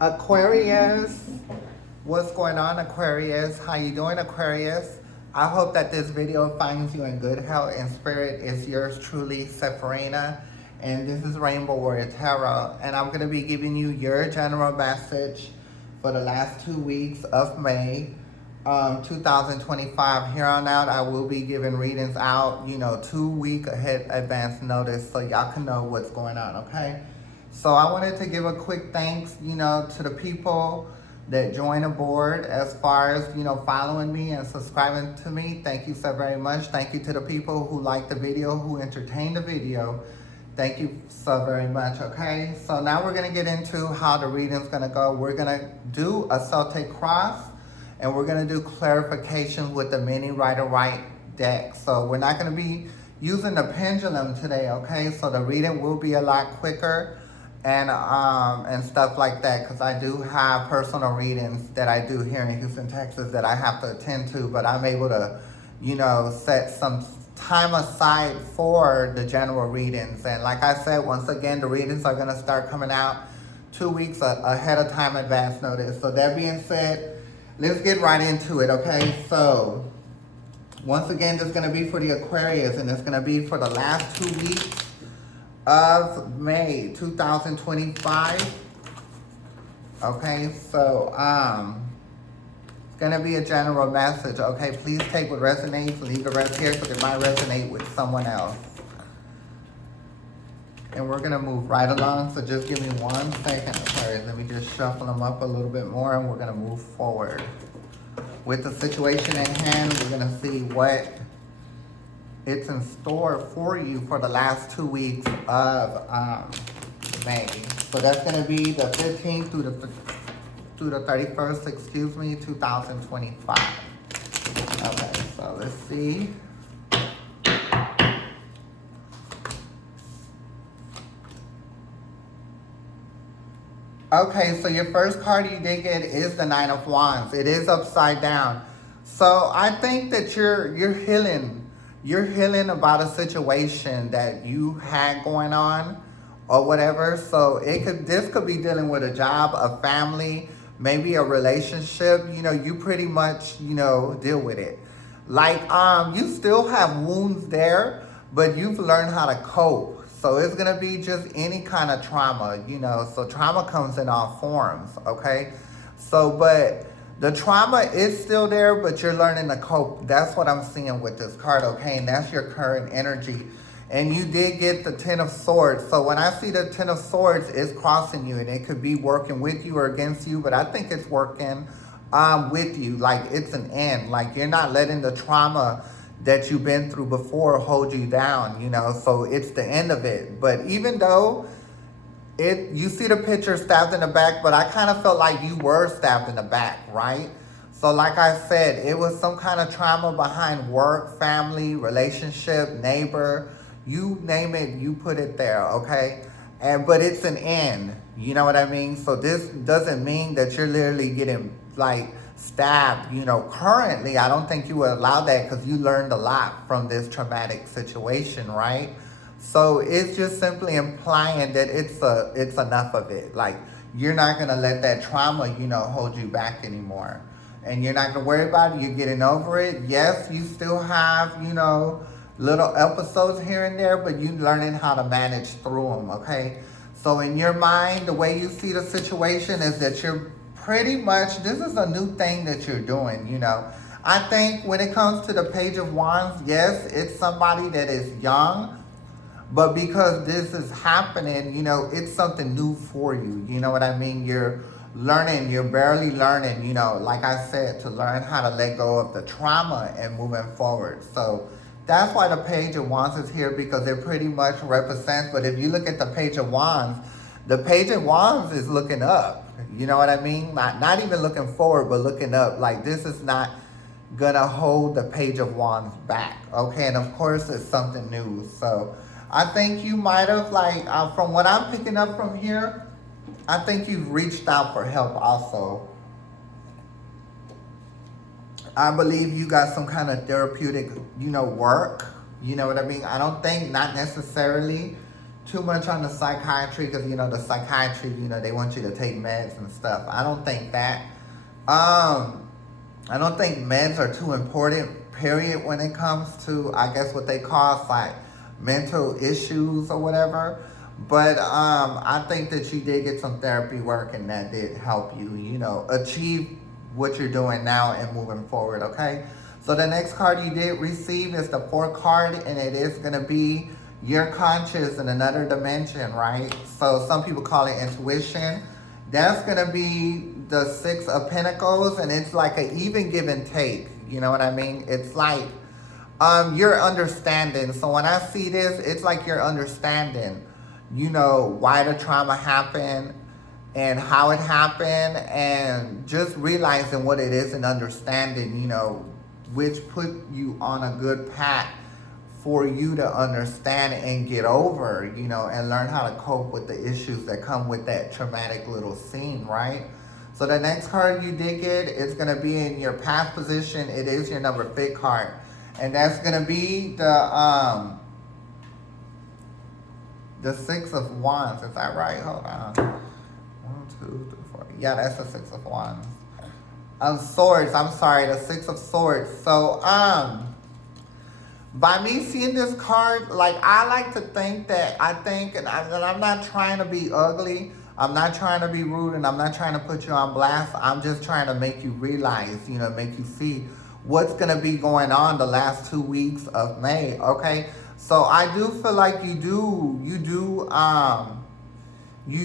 Aquarius, what's going on, Aquarius? How you doing, Aquarius? I hope that this video finds you in good health and spirit. It's yours truly, Sepharina, and this is Rainbow Warrior Tarot, and I'm going to be giving you your general message for the last 2 weeks of May 2025. Here on out, I will be giving readings out, 2 week ahead advance notice so y'all can know what's going on, okay? So I wanted to give a quick thanks, to the people that join aboard as far as, following me and subscribing to me. Thank you so very much. Thank you to the people who liked the video, who entertained the video. Thank you so very much, okay? So now we're gonna get into how the reading's gonna go. We're gonna do a Celtic cross, and we're gonna do clarification with the mini Rider-Waite deck. So we're not gonna be using the pendulum today, okay? So the reading will be a lot quicker and stuff like that, because I do have personal readings that I do here in Houston, Texas that I have to attend to, but I'm able to, set some time aside for the general readings. And like I said, once again, the readings are going to start coming out 2 weeks ahead of time advance notice. So that being said, let's get right into it, okay? So once again, this is going to be for the Aquarius, and it's going to be for the last 2 weeks of May 2025. Okay, so it's gonna be a general message. Okay, please take what resonates, leave the rest here because it might resonate with someone else. And we're gonna move right along, so just give me 1 second. Sorry, let me just shuffle them up a little bit more, and we're gonna move forward with the situation at hand. We're gonna see what it's in store for you for the last 2 weeks of May. So that's going to be the 15th through the 31st, 2025. Okay, so let's see. Okay, so your first card you did get is the Nine of Wands. It is upside down. So I think that you're healing. You're healing about a situation that you had going on or whatever. So this could be dealing with a job, a family, maybe a relationship. You pretty much, deal with it. Like, you still have wounds there, but you've learned how to cope. So it's going to be just any kind of trauma, So trauma comes in all forms, okay? So, but the trauma is still there, but you're learning to cope. That's what I'm seeing with this card, okay? And that's your current energy. And you did get the Ten of Swords. So when I see the Ten of Swords, it's crossing you. And it could be working with you or against you. But I think it's working with you. Like, it's an end. Like, you're not letting the trauma that you've been through before hold you down, So it's the end of it. But even though you see the picture stabbed in the back, but I kind of felt like you were stabbed in the back, right? So like I said, it was some kind of trauma behind work, family, relationship, neighbor, you name it, you put it there, okay? But it's an end, you know what I mean? So this doesn't mean that you're literally getting like stabbed, Currently, I don't think you would allow that because you learned a lot from this traumatic situation, right? So it's just simply implying that it's enough of it. Like, you're not going to let that trauma, hold you back anymore. And you're not going to worry about it. You're getting over it. Yes, you still have, little episodes here and there, but you're learning how to manage through them, okay? So in your mind, the way you see the situation is that you're pretty much, this is a new thing that you're doing, I think when it comes to the Page of Wands, yes, it's somebody that is young. But because this is happening, it's something new for you. You know what I mean? You're learning, you're barely learning, like I said, to learn how to let go of the trauma and moving forward. So that's why the Page of Wands is here, because it pretty much represents, but if you look at the Page of Wands is looking up. You know what I mean? Not even looking forward, but looking up. Like, this is not gonna hold the Page of Wands back, okay? And of course, it's something new. So I think you might have, from what I'm picking up from here, I think you've reached out for help also. I believe you got some kind of therapeutic, work. You know what I mean? I don't think, not necessarily too much on the psychiatry because, you know, the psychiatry, you know, they want you to take meds and stuff. I don't think that. I don't think meds are too important, period, when it comes to, I guess, what they call like mental issues or whatever. But I think that you did get some therapy work and that did help you, you know, achieve what you're doing now and moving forward, okay? So the next card you did receive is the 4th card, and it is going to be your conscious in another dimension, right? So some people call it intuition. That's going to be the 6 of Pentacles, and it's like an even give and take. You know what I mean? It's like your understanding. So when I see this, it's like your understanding, you know, why the trauma happened and how it happened, and just realizing what it is and understanding, you know, which put you on a good path for you to understand and get over, you know, and learn how to cope with the issues that come with that traumatic little scene, right? So the next card you did get is going to be in your past position. It is your number 5 card. And that's going to be the 6 of Wands. Is that right? Hold on. 1, 2, 3, 4. Yeah, that's the 6 of Wands. Swords. I'm sorry, the 6 of Swords. So, by me seeing this card, like, I like to think that and I'm not trying to be ugly, I'm not trying to be rude, and I'm not trying to put you on blast. I'm just trying to make you realize, you know, make you see what's going to be going on the last 2 weeks of May, okay? So I do feel like you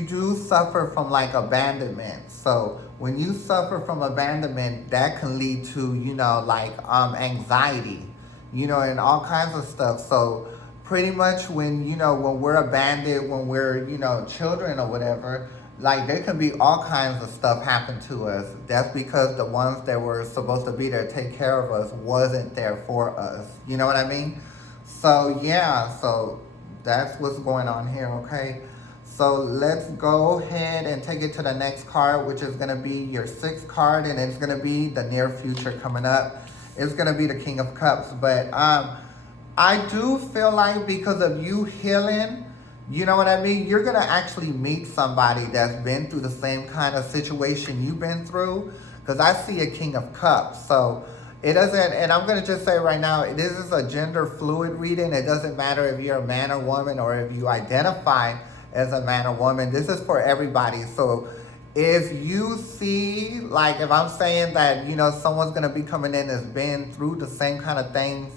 do suffer from like abandonment. So when you suffer from abandonment, that can lead to, you know, like anxiety, you know, and all kinds of stuff. So pretty much when, you know, when we're abandoned, when we're, you know, children or whatever, like there can be all kinds of stuff happen to us. That's because the ones that were supposed to be there to take care of us wasn't there for us. You know what I mean? So yeah, so that's what's going on here, okay? So let's go ahead and take it to the next card, which is going to be your 6th card, and it's going to be the near future coming up. It's going to be the King of Cups. But I do feel like because of you healing, you know what I mean? You're going to actually meet somebody that's been through the same kind of situation you've been through. Because I see a King of Cups. So it doesn't, and I'm going to just say right now, this is a gender fluid reading. It doesn't matter if you're a man or woman or if you identify as a man or woman. This is for everybody. So if you see, like if I'm saying that, you know, someone's going to be coming in that's been through the same kind of things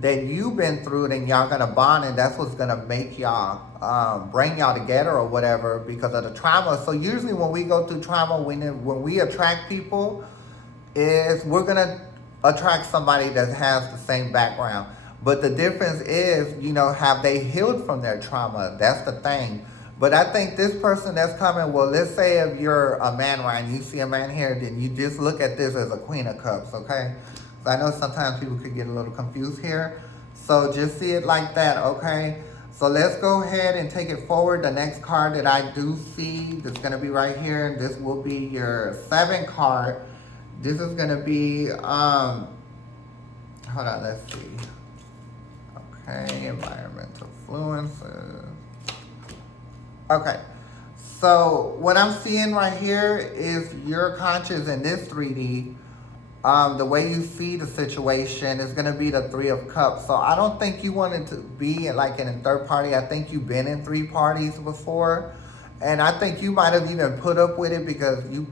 that you've been through, then y'all going to bond, and that's what's going to make y'all, bring y'all together or whatever because of the trauma. So usually when we go through trauma, when we attract people, is we're going to attract somebody that has the same background. But the difference is, you know, have they healed from their trauma? That's the thing. But I think this person that's coming, well, let's say if you're a man, Ryan, you see a man here, then you just look at this as a Queen of Cups, okay? So I know sometimes people could get a little confused here. So just see it like that, okay? So let's go ahead and take it forward. The next card that I do see that's going to be right here, this will be your 7th card. This is going to be, hold on, let's see. Okay, environmental influences. Okay, so what I'm seeing right here is your conscious in this 3D. The way you see the situation is going to be the 3 of Cups. So I don't think you wanted to be like in a third party. I think you've been in 3 parties before. And I think you might have even put up with it because you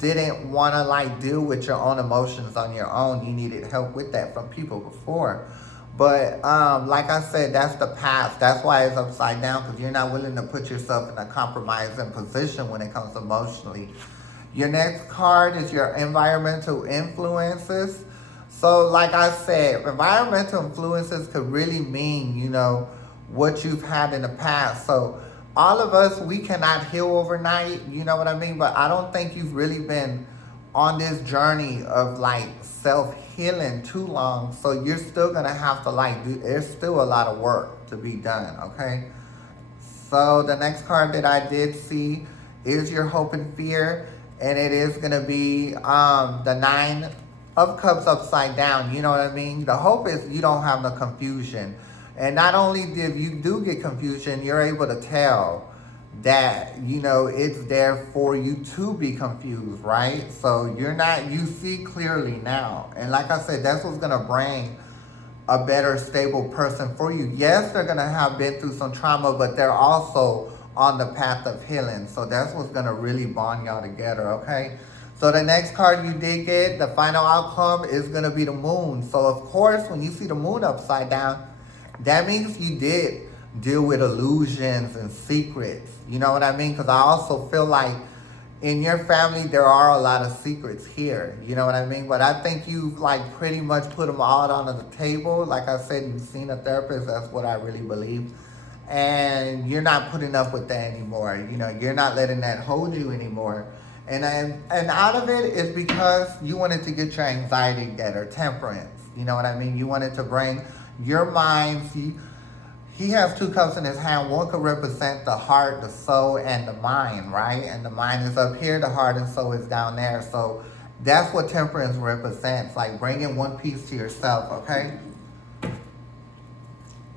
didn't want to like deal with your own emotions on your own. You needed help with that from people before. But like I said, that's the past. That's why it's upside down, because you're not willing to put yourself in a compromising position when it comes emotionally. Your next card is your environmental influences. So like I said, environmental influences could really mean, you know, what you've had in the past. So all of us, we cannot heal overnight, you know what I mean? But I don't think you've really been on this journey of like self-healing too long. So you're still gonna have to like there's still a lot of work to be done, okay? So the next card that I did see is your hope and fear. And it is gonna be the 9 of Cups upside down, you know what I mean? The hope is you don't have no confusion. And not only if you do get confusion, you're able to tell that, you know, it's there for you to be confused, right? So you see clearly now. And like I said, that's what's going to bring a better, stable person for you. Yes, they're going to have been through some trauma, but they're also on the path of healing. So that's what's going to really bond y'all together, okay? So the next card you did get, the final outcome is going to be the moon. So of course, when you see the moon upside down, that means you did deal with illusions and secrets. You know what I mean? Because I also feel like in your family, there are a lot of secrets here. You know what I mean? But I think you've like pretty much put them all on the table. Like I said, you've seen a therapist. That's what I really believe. And you're not putting up with that anymore. You know, you're not letting that hold you anymore. And out of it is because you wanted to get your anxiety together, temperance. You know what I mean? You wanted to bring your mind. He has 2 cups in his hand. One could represent the heart, the soul, and the mind, right? And the mind is up here, the heart and soul is down there. So that's what temperance represents, like bringing one piece to yourself, okay?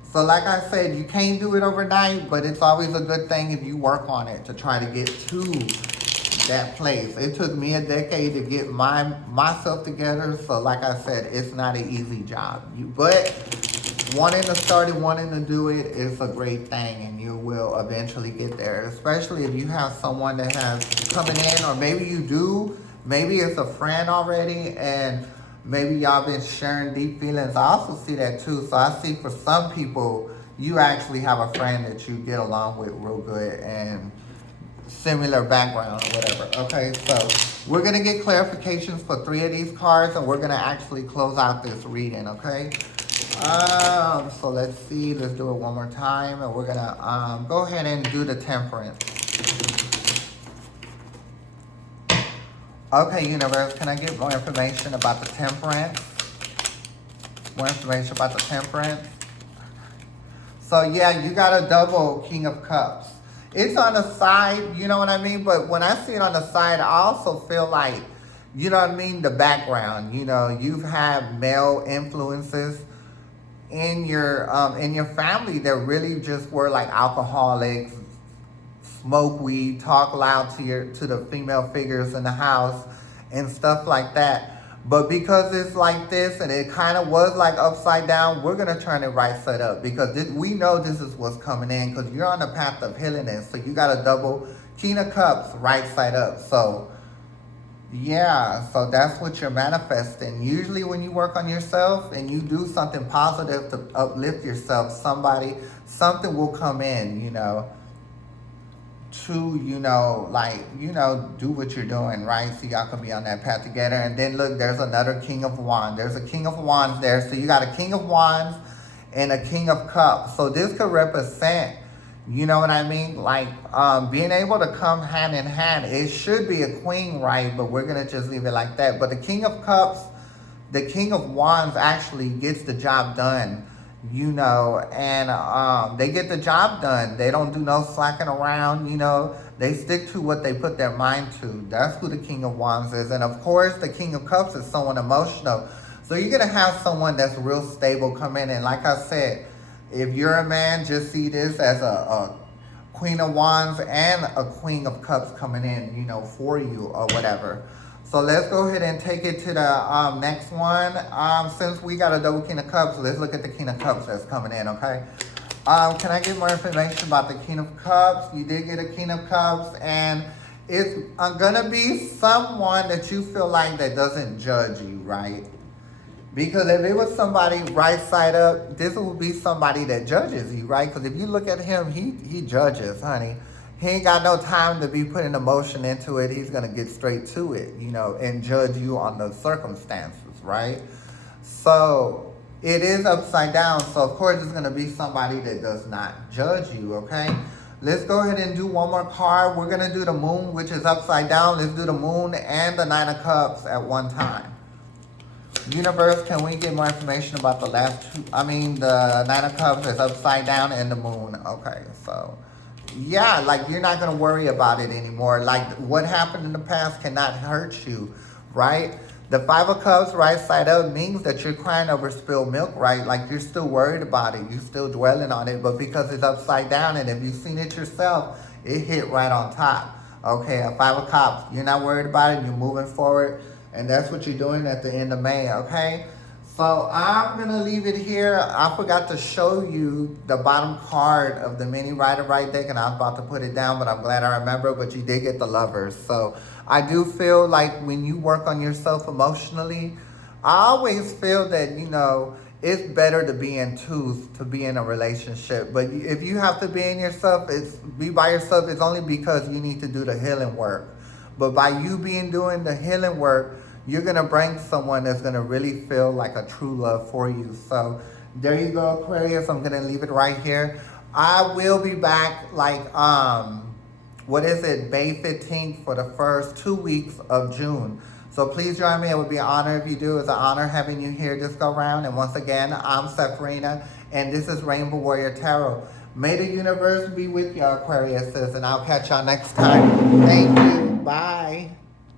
So like I said, you can't do it overnight, but it's always a good thing if you work on it to try to get to that place. It took me a decade to get myself together. So like I said, it's not an easy job. But wanting to start it, wanting to do it is a great thing, and you will eventually get there, especially if you have someone that has coming in, or maybe you do, maybe it's a friend already, and maybe y'all been sharing deep feelings. I also see that too. So I see for some people, you actually have a friend that you get along with real good and similar background or whatever. Okay, so we're going to get clarifications for 3 of these cards, and we're going to actually close out this reading, okay? So let's see, let's do it one more time, and we're gonna go ahead and do the temperance. Okay, universe, can I get more information about the temperance? More information about the temperance. So yeah, you got a double King of Cups. It's on the side, you know what I mean? But when I see it on the side, I also feel like, you know what I mean, the background. You know, you've had male influences in your family that really just were like alcoholics, smoke weed, talk loud to the female figures in the house and stuff like that. But because it's like this and it kind of was like upside down, we're going to turn it right side up, because we know this is what's coming in, because you're on the path of healing it. So you got a double King of Cups right side up. So yeah, so that's what you're manifesting. Usually when you work on yourself and you do something positive to uplift yourself, something will come in, you know, to, you know, like, you know, do what you're doing, right? So y'all can be on that path together. And then look, there's another King of Wands. There's a King of Wands there. So you got a King of Wands and a King of Cups. So this could represent, you know what I mean? Like being able to come hand in hand. It should be a queen, right? But we're going to just leave it like that. But the King of Cups, the King of Wands actually gets the job done, you know, and they get the job done. They don't do no slacking around, you know. They stick to what they put their mind to. That's who the King of Wands is. And of course, the King of Cups is someone emotional. So you're going to have someone that's real stable come in. And like I said, if you're a man, just see this as a Queen of Wands and a Queen of Cups coming in, you know, for you or whatever. So let's go ahead and take it to the next one. Since we got a double King of Cups, let's look at the King of Cups that's coming in, okay? Can I get more information about the King of Cups? You did get a King of Cups, and it's gonna be someone that you feel like that doesn't judge you, right? Because if it was somebody right side up, this will be somebody that judges you, right? Because if you look at him, he judges, honey. He ain't got no time to be putting emotion into it. He's going to get straight to it, you know, and judge you on the circumstances, right? So it is upside down. So, of course, it's going to be somebody that does not judge you, okay? Let's go ahead and do one more card. We're going to do the moon, which is upside down. Let's do the moon and the Nine of Cups at one time. Universe, can we get more information about the last two? I mean, the Nine of Cups is upside down and the moon. Okay, so yeah, like you're not going to worry about it anymore. Like what happened in the past cannot hurt you, right? The Five of Cups right side up means that you're crying over spilled milk, right? Like you're still worried about it. You're still dwelling on it. But because it's upside down, and if you've seen it yourself, it hit right on top. Okay, a Five of Cups. You're not worried about it. You're moving forward. And that's what you're doing at the end of May, okay? So I'm going to leave it here. I forgot to show you the bottom card of the mini Rider-Waite deck, and I was about to put it down, but I'm glad I remember. But you did get the Lovers. So I do feel like when you work on yourself emotionally, I always feel that, you know, it's better to be in twos to be in a relationship. But if you have to be in yourself, be by yourself, it's only because you need to do the healing work. But by you doing the healing work, you're going to bring someone that's going to really feel like a true love for you. So there you go, Aquarius. I'm going to leave it right here. I will be back like, May 15th for the first 2 weeks of June. So please join me. It would be an honor if you do. It's an honor having you here this go round. And once again, I'm Sepharina, and this is Rainbow Warrior Tarot. May the universe be with you, Aquariuses, and I'll catch y'all next time. Thank you. Bye.